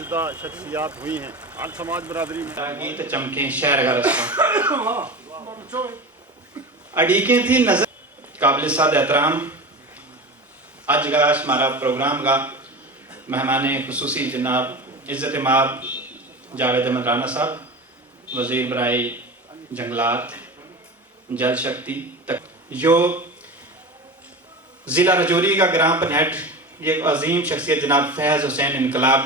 जुदा शख्सियात हुई हैं हर समाज बरादरी में। गीत चमके शहर का रास्ता अड़ीके थी नजर काबिल साद एहतराम। आज का हमारा प्रोग्राम का मेहमान खुसूसी जनाब इज़्ज़त माब जावेद अहमद राना साहब, वज़ीर बराए जंगलात जल शक्ति तक जो ज़िला रजौरी का ग्राम पंचायत ये अजीम शख्सियत जनाब फैज़ हुसैन इनकलाब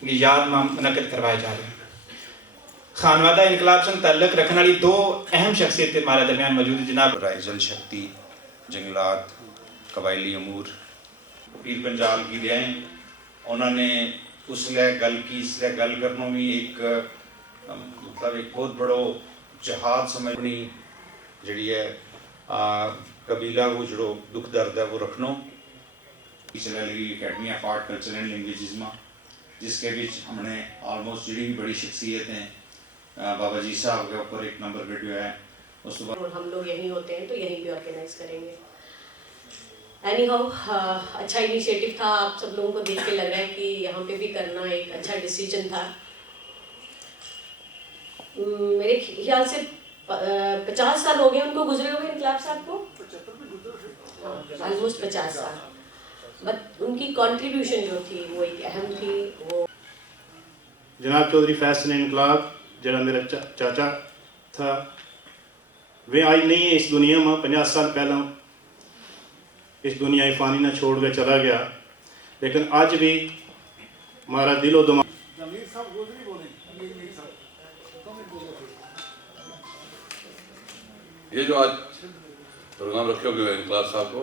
की याद में मुनक़िद करवाए जा रहे हैं। खानवादा इनकलाब से ताल्लुक़ रखने वाली दो अहम शख्सियत हमारे दरमियान मौजूद है। जनाब राय जल शक्ति जंगलात कबायली अमूर पीर पंजाल की रियाएं उन्होंने उसले गल की इसलिए गल करना भी एक मतलब एक बहुत बड़ो जहाद समझ अपनी जड़ी है कबीला को जो दुख दर्द है वो रखना academy of art culture and languages में जिसके बीच हमने ऑलमोस्ट जी भी बड़ी शख्सियत हैं बाबा जी साहब के ऊपर एक नंबर वीडियो है। उस बाद हम लोग यहीं होते हैं तो यहीं भी ऑर्गेनाइज करेंगे। एनी हाउ अच्छा इनिशिएटिव था, आप सब लोगों को देख के लग रहा है कि यहाँ पे भी करना एक अच्छा डिसीजन था। मेरे ख्याल से 50 साल हो गए उनको गुजरे हुए इनकलाब साहब को, ऑलमोस्ट 50 साल, बट उनकी कंट्रीब्यूशन जो थी वो एक अहम थी। वो जनाब चौधरी फैज़ हुसैन इनकलाब जरा मेरा चाचा था, वे आज नहीं है इस दुनिया में। 50 साल पहला इस दुनिया फ़ानी ना छोड़ के चला गया, लेकिन आज भी हमारा दिलो दिमाग ये जो आज प्रोग्राम रखे हुए इनकलाब साहब को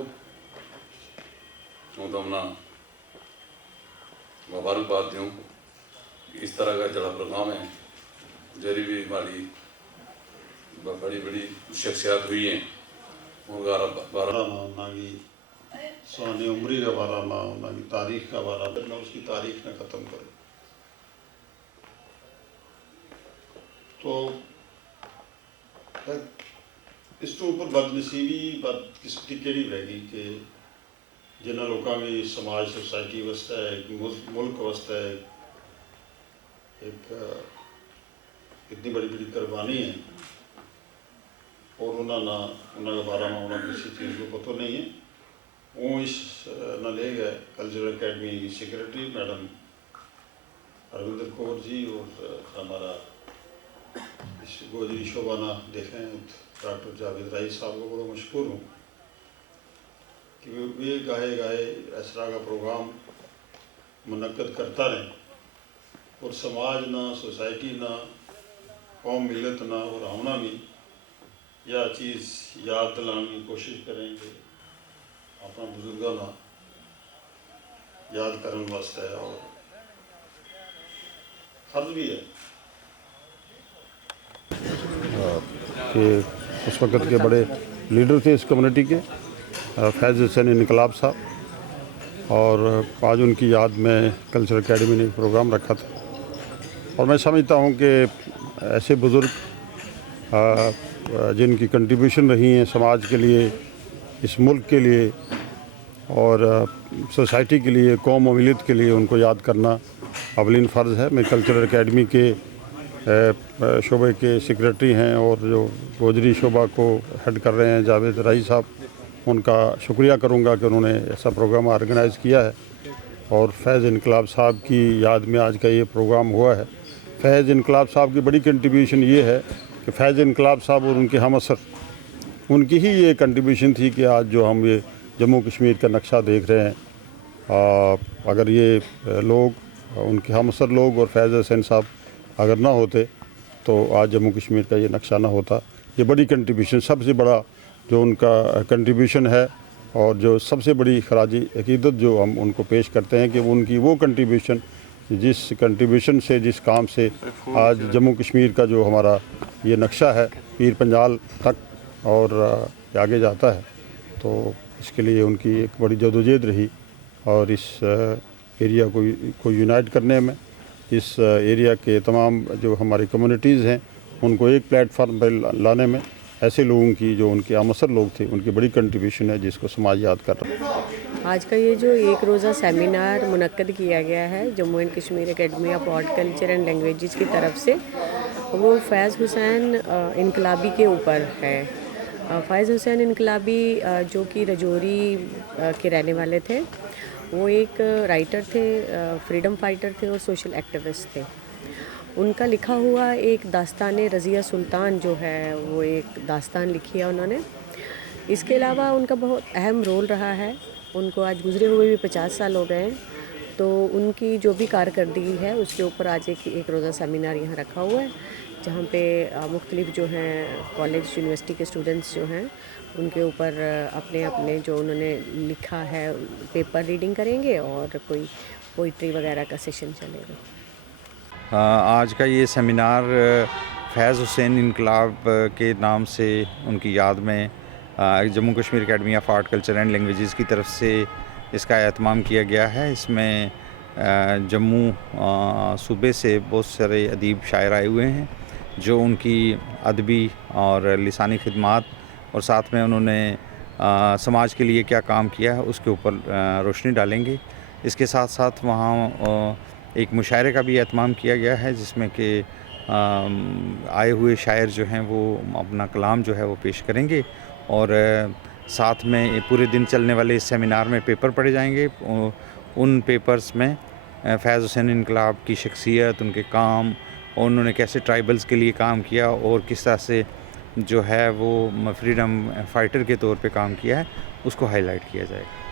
तो अपना मुबारकबाद दूँ। इस तरह का जड़ा प्रोग्राम है जरी भी हमारी बड़ी बड़ी शख्सियात हुई हैं उन्होंने सोने उम्री का बारा में उन्होंने तारीख का बारा में उसकी तारीख ने ख़त्म करे तो इसके ऊपर बदनसीबी बदकिस्मती केड़ी रहेगी कि जिन्होंने लोगों की समाज सोसाइटी वास्ते मुल्क वास्ते एक इतनी बड़ी बड़ी कुर्बानी है और उन्होंने बारे में उन्होंने किसी चीज़ को पता नहीं है। वो इस न ले गए कल्चरल अकेडमी की सेक्रेटरी मैडम अरविंदर कौर जी और हमारा इस गोजरी शोभा ना देखें डॉक्टर जावेद राय साहब को बड़ा मशहूर हूँ कि वे गाहे गाहे इस तरह का प्रोग्राम मुनक़्क़िद करता रहे और समाज ना सोसाइटी ना कौम मिलत ना और हमना भी यह चीज़ याद दिलाने की कोशिश करेंगे अपना बुजुर्गों ना याद करने वास्ते है और फर्ज भी है कि उस वक़्त के बड़े लीडर थे इस कम्युनिटी के फैज़ हुसैन इनकलाब साहब, और आज उनकी याद में कल्चरल अकेडमी ने एक प्रोग्राम रखा था। और मैं समझता हूँ कि ऐसे बुज़ुर्ग जिनकी कंट्रीब्यूशन रही हैं समाज के लिए, इस मुल्क के लिए और सोसाइटी के लिए, कौम और मिलत के लिए, उनको याद करना अवलीन फ़र्ज़ है। मैं कल्चरल अकेडमी के शोबे के सेक्रेटरी हैं और जो गोजरी शोबा को हेड कर रहे हैं जावेद राई साहब, उनका शुक्रिया करूंगा कि उन्होंने ऐसा प्रोग्राम ऑर्गेनाइज़ किया है। और फैज़ इनकलाब साहब की याद में आज का ये प्रोग्राम हुआ है। फैज़ इनकलाब साहब की बड़ी कंट्रीब्यूशन ये है कि फैज़ इनकलाब साहब और उनके हम असर, उनकी ही ये कंट्रीब्यूशन थी कि आज जो हम ये जम्मू कश्मीर का नक्शा देख रहे हैं, अगर ये लोग, उनके हम असर लोग और फैज़ हुसैन साहब अगर ना होते तो आज जम्मू कश्मीर का ये नक्शा ना होता। ये बड़ी कंट्रीब्यूशन, सबसे बड़ा जो उनका कंट्रीब्यूशन है और जो सबसे बड़ी खराजी अकीदत जो हम उनको पेश करते हैं कि उनकी वो कंट्रीब्यूशन, जिस कंट्रीब्यूशन से, जिस काम से आज जम्मू कश्मीर का जो हमारा ये नक्शा है पीर पंजाल तक और आगे जाता है, तो इसके लिए उनकी एक बड़ी जदोजहद रही। और इस एरिया को यूनाइट करने में, इस एरिया के तमाम जो हमारी कम्युनिटीज़ हैं उनको एक प्लेटफार्म पर लाने में ऐसे लोगों की, जो उनके आमसर लोग थे, उनकी बड़ी कंट्रीब्यूशन है जिसको समाज याद कर रहा है। आज का ये जो एक रोज़ा सेमिनार मुनक्कद किया गया है Jammu and Kashmir academy of art culture and languages की तरफ से, वो फ़ैज़ हुसैन इनकलाबी के ऊपर है। फ़ैज़ हुसैन इनकलाबी जो कि रजौरी के रहने वाले थे, वो एक राइटर थे, फ्रीडम फाइटर थे और सोशल एक्टिविस्ट थे। उनका लिखा हुआ एक दास्तान रज़िया सुल्तान जो है, वो एक दास्तान लिखी है उन्होंने। इसके अलावा उनका बहुत अहम रोल रहा है। उनको आज गुज़रे हुए भी 50 साल हो गए हैं, तो उनकी जो भी कारकर्दगी है उसके ऊपर आज एक रोज़ा सेमिनार यहाँ रखा हुआ है, जहाँ पे मुख्तलिफ जो हैं कॉलेज यूनिवर्सिटी के स्टूडेंट्स जो हैं उनके ऊपर अपने अपने जो उन्होंने लिखा है पेपर रीडिंग करेंगे और कोई पोइट्री वगैरह का सेशन चलेगा। आज का ये सेमिनार फ़ैज़ हुसैन इनकलाब के नाम से उनकी याद में Jammu Kashmir academy of art culture and languages की तरफ से इसका एहतमाम किया गया है। इसमें जम्मू सूबे से बहुत सारे अदीब शायर आए हुए हैं जो उनकी अदबी और लिसानी खिदमात और साथ में उन्होंने समाज के लिए क्या काम किया है उसके ऊपर रोशनी डालेंगे। इसके साथ साथ वहाँ एक मुशायरे का भी एहतमाम किया गया है जिसमें कि आए हुए शायर जो हैं वो अपना कलाम जो है वो पेश करेंगे और साथ में पूरे दिन चलने वाले इस सेमिनार में पेपर पढ़े जाएंगे। उन पेपर्स में फ़ैज़ हुसैन इनकलाब की शख्सियत, उनके काम और उन्होंने कैसे ट्राइबल्स के लिए काम किया और किस तरह से जो है वो फ्रीडम फाइटर के तौर पे काम किया है उसको हाईलाइट किया जाएगा।